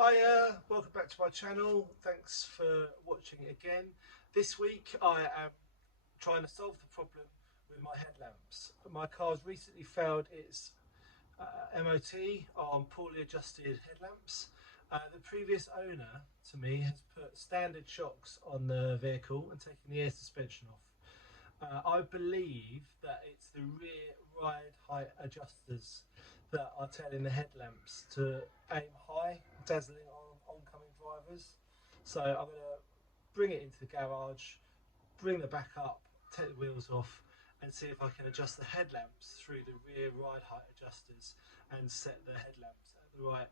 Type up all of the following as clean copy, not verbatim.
Hiya, welcome back to my channel. Thanks for watching again. This week I am trying to solve the problem with my headlamps. My car's recently failed its MOT on poorly adjusted headlamps. The previous owner to me has put standard shocks on the vehicle and taken the air suspension off. I believe that it's the rear ride height adjusters that are telling the headlamps to aim high, dazzling on oncoming drivers. So I'm going to bring it into the garage, bring the back up, take the wheels off, and see if I can adjust the headlamps through the rear ride height adjusters and set the headlamps at the right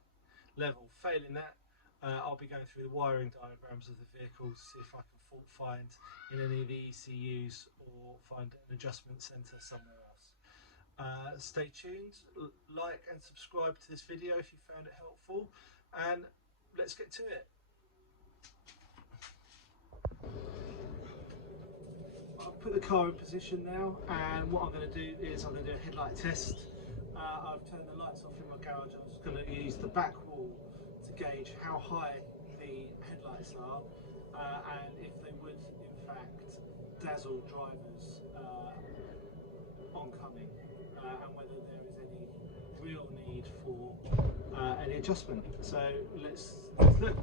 level. Failing that, I'll be going through the wiring diagrams of the vehicle to see if I can fault find in any of the ECUs or find an adjustment centre somewhere else. Stay tuned, like and subscribe to this video if you found it helpful, and let's get to it. I've put the car in position now, and what I'm going to do is I'm going to do a headlight test. I've turned the lights off in my garage. I'm just going to use the back wall to gauge how high the headlights are and if they would in fact dazzle drivers oncoming and whether there is any real need for any adjustment. So let's look.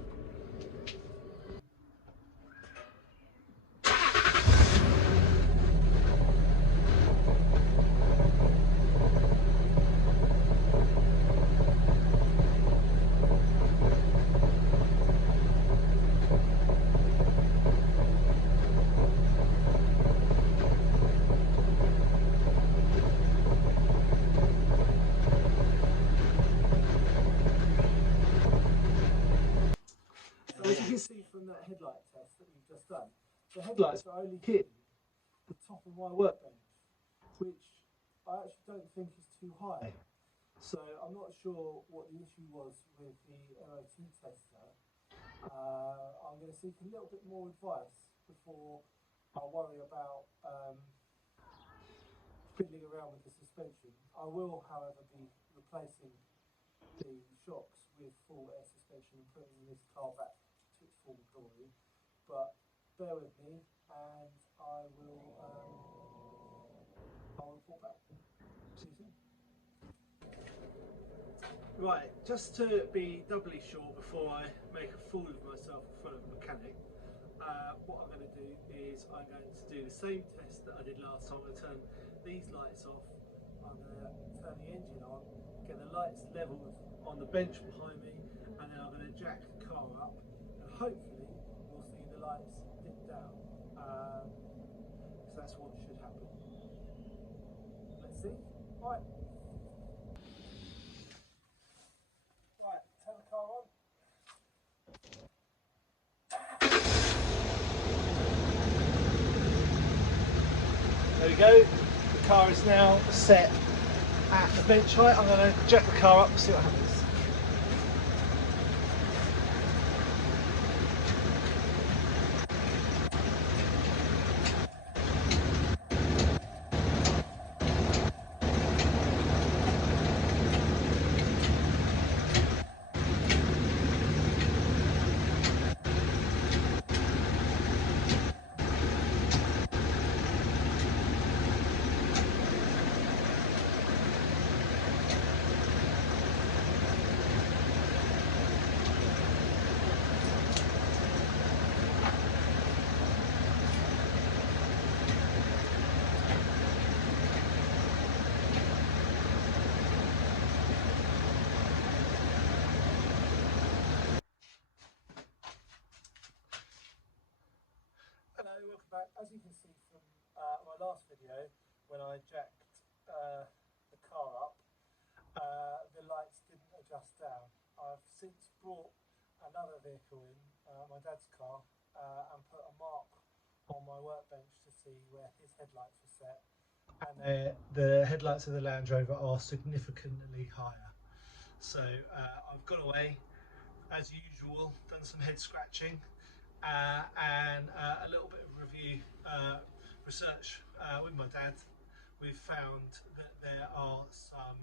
As you can see from that headlight test that we've just done, the headlights are only hitting the top of my workbench, which I actually don't think is too high. So I'm not sure what the issue was with the MOT tester. I'm going to seek a little bit more advice before I worry about fiddling around with the suspension. I will, however, be replacing the shocks with full air suspension and putting this car back to its full glory, but bear with me and I will I'll report back. See you soon. Right, just to be doubly sure before I make a fool of myself in front of a mechanic, what I'm going to do is I'm going to do the same test that I did last time. I'm going to turn these lights off, I'm going to turn the engine on, get the lights leveled on the bench behind me, and then I'm going to jack the car up, and hopefully we'll see the lights dip down, because that's what should happen. Let's see. Right. Right, turn the car on. There we go. The car is now set at the bench height. I'm going to jack the car up and see what happens. Hello, welcome back. As you can see from my last video, when I jacked the car up, the lights didn't adjust down. I've since brought another vehicle in, my dad's car, and put a mark on my workbench to see where his headlights were set, and the headlights of the Land Rover are significantly higher. So I've gone away, as usual, done some head scratching, and a little bit of review research with my dad. We've found that there are some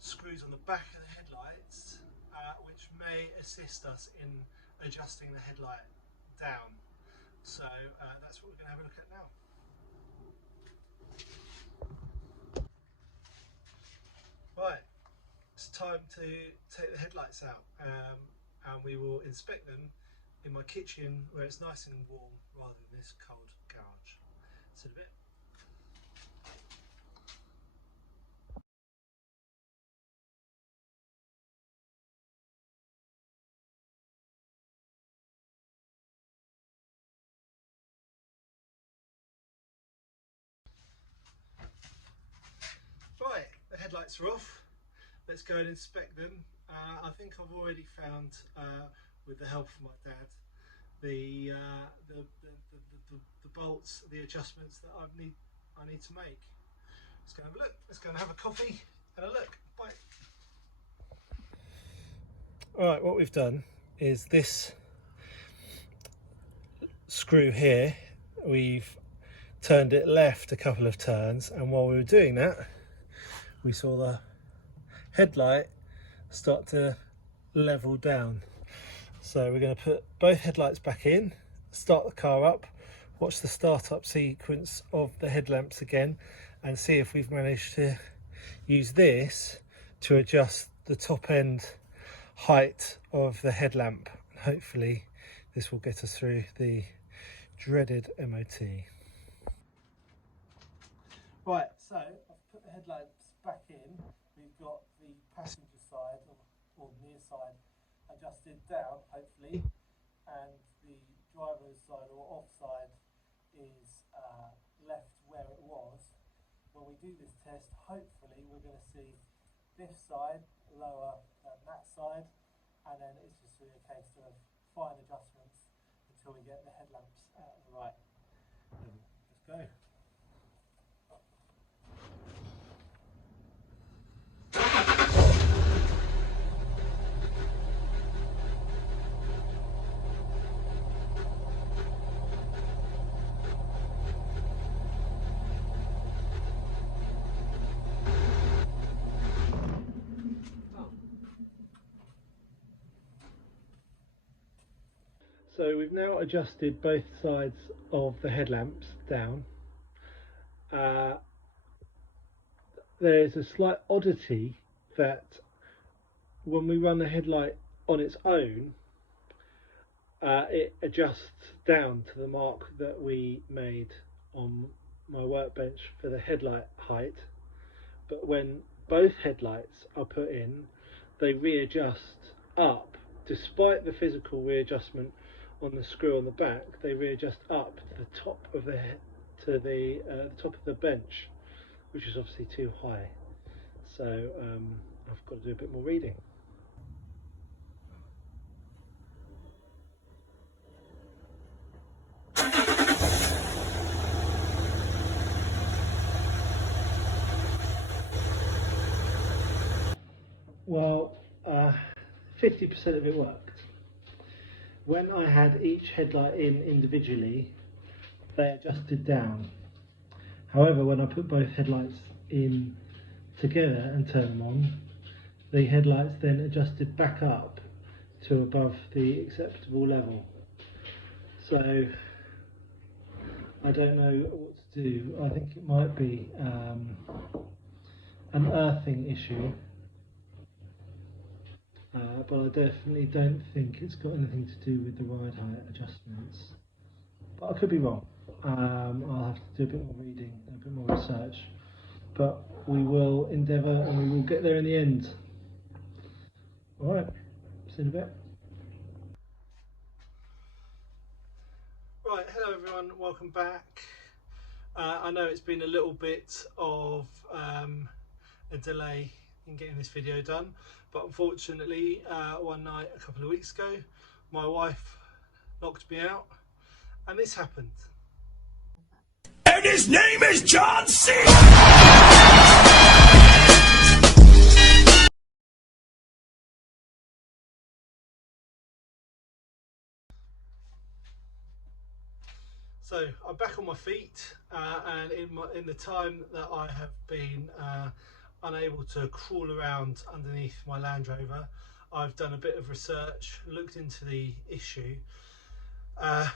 screws on the back of the headlights which may assist us in adjusting the headlight down. So that's what we're going to have a look at now. Right, it's time to take the headlights out, and we will inspect them in my kitchen where it's nice and warm rather than this cold garage. See you in a bit. Right, the headlights are off. Let's go and inspect them. I think I've already found, with the help of my dad, the bolts, the adjustments that I need to make. Let's go and have a look. Let's go and have a coffee and a look. Bye. Alright, what we've done is this screw here, we've turned it left a couple of turns, and while we were doing that we saw the headlight start to level down. So we're going to put both headlights back in, start the car up, watch the start-up sequence of the headlamps again, and see if we've managed to use this to adjust the top end height of the headlamp. Hopefully this will get us through the dreaded MOT. Right, so I've put the headlights back in. We've got the passenger side or near side adjusted down, hopefully, and the driver's side or off side is left where it was. When we do this test, hopefully we're going to see this side lower than that side, and then it's just really a case of fine adjustments until we get the headlamps out of the right level. Let's go. So we've now adjusted both sides of the headlamps down. There's a slight oddity that when we run the headlight on its own, it adjusts down to the mark that we made on my workbench for the headlight height, but when both headlights are put in, they readjust up. Despite the physical readjustment on the screw on the back, they readjust up to the top of the top of the bench, which is obviously too high. So I've got to do a bit more reading. Well, 50% of it worked. When I had each headlight in individually, they adjusted down. However, when I put both headlights in together and turned them on, the headlights then adjusted back up to above the acceptable level. So I don't know what to do. I think it might be an earthing issue, but I definitely don't think it's got anything to do with the ride height adjustments. But I could be wrong. I'll have to do a bit more reading, a bit more research, but we will endeavour and we will get there in the end. Alright, see you in a bit. Right, hello everyone, welcome back. I know it's been a little bit of a delay in getting this video done, but unfortunately one night a couple of weeks ago my wife knocked me out and this happened. And his name is John C. So I'm back on my feet, and in the time that I have been unable to crawl around underneath my Land Rover, I've done a bit of research, looked into the issue.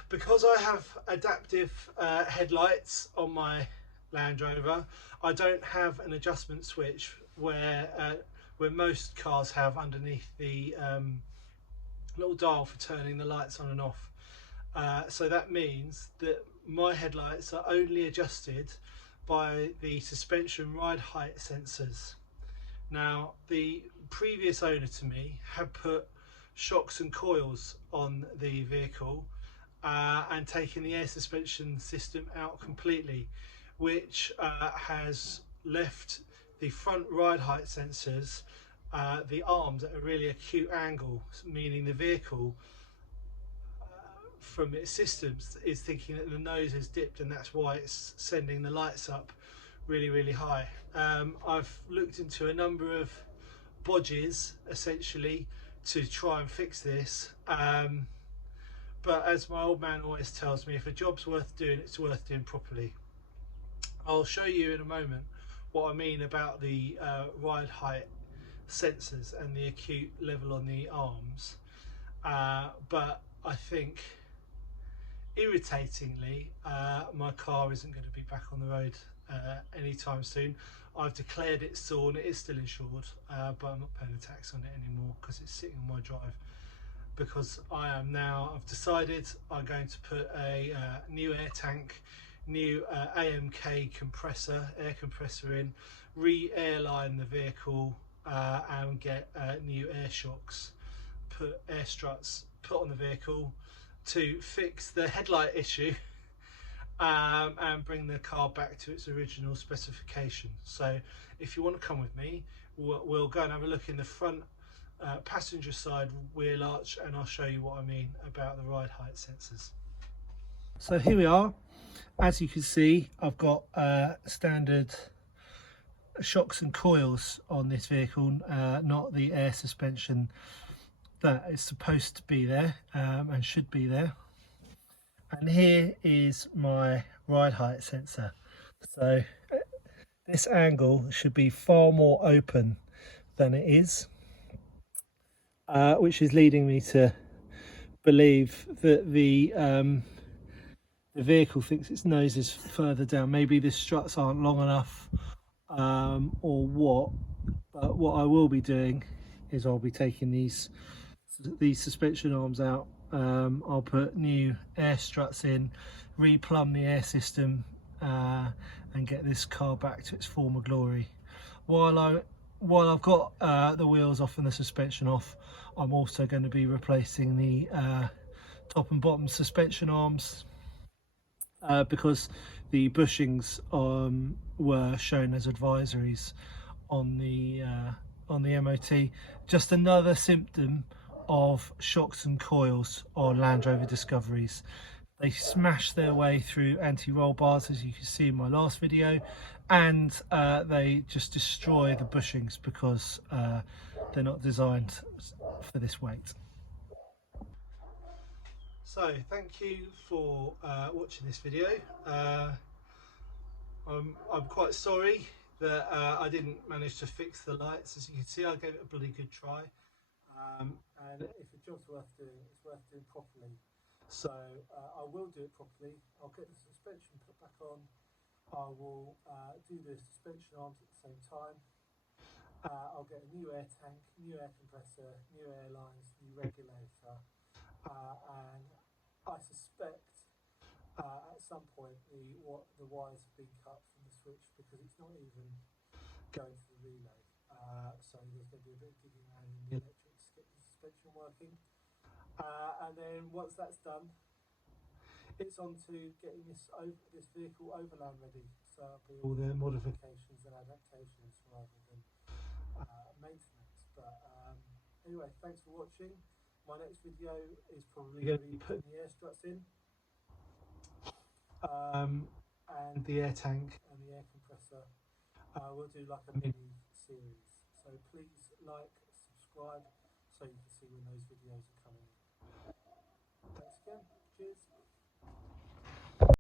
Because I have adaptive headlights on my Land Rover, I don't have an adjustment switch where most cars have underneath the little dial for turning the lights on and off. So that means that my headlights are only adjusted by the suspension ride height sensors. Now, the previous owner to me had put shocks and coils on the vehicle and taken the air suspension system out completely, which has left the front ride height sensors, the arms at a really acute angle, meaning the vehicle from its systems is thinking that the nose is dipped, and that's why it's sending the lights up really high. I've looked into a number of bodges essentially to try and fix this, but as my old man always tells me, if a job's worth doing, it's worth doing properly. I'll show you in a moment what I mean about the ride height sensors and the acute level on the arms, but I think irritatingly my car isn't going to be back on the road anytime soon. I've declared it stolen. It is still insured, but I'm not paying the tax on it anymore because it's sitting on my drive. Because I've decided I'm going to put a new air tank, new AMK compressor, air compressor in, re-airline the vehicle, and get new air shocks, put air struts put on the vehicle to fix the headlight issue, and bring the car back to its original specification. So if you want to come with me, we'll go and have a look in the front passenger side wheel arch, and I'll show you what I mean about the ride height sensors. So here we are. As you can see, I've got standard shocks and coils on this vehicle, not the air suspension that is supposed to be there and should be there. And here is my ride height sensor. So this angle should be far more open than it is, which is leading me to believe that the vehicle thinks its nose is further down. Maybe the struts aren't long enough, or what. But what I will be doing is I'll be taking these suspension arms out. I'll put new air struts in, replumb the air system, and get this car back to its former glory. While I've got the wheels off and the suspension off, I'm also going to be replacing the top and bottom suspension arms, because the bushings were shown as advisories on the MOT. Just another symptom of shocks and coils on Land Rover Discoveries. They smash their way through anti-roll bars, as you can see in my last video, and they just destroy the bushings because they're not designed for this weight. So thank you for watching this video. I'm quite sorry that I didn't manage to fix the lights. As you can see, I gave it a bloody good try. And if a job's worth doing, it's worth doing properly. So I will do it properly. I'll get the suspension put back on. I will do the suspension arms at the same time. I'll get a new air tank, new air compressor, new air lines, new regulator, and I suspect at some point the wires have been cut from the switch, because it's not even going to the relay. So there's going to be a bit of digging around in the electrics to get the suspension working. And then once that's done, it's on to getting this vehicle overland ready. So it'll be all the modifications and adaptations rather than maintenance. But anyway, thanks for watching. My next video is probably going to be putting the air struts in, and the air tank and the air compressor. We'll do like a mini series. So please like, subscribe, so you can see when those videos are coming in. Thanks again. Cheers.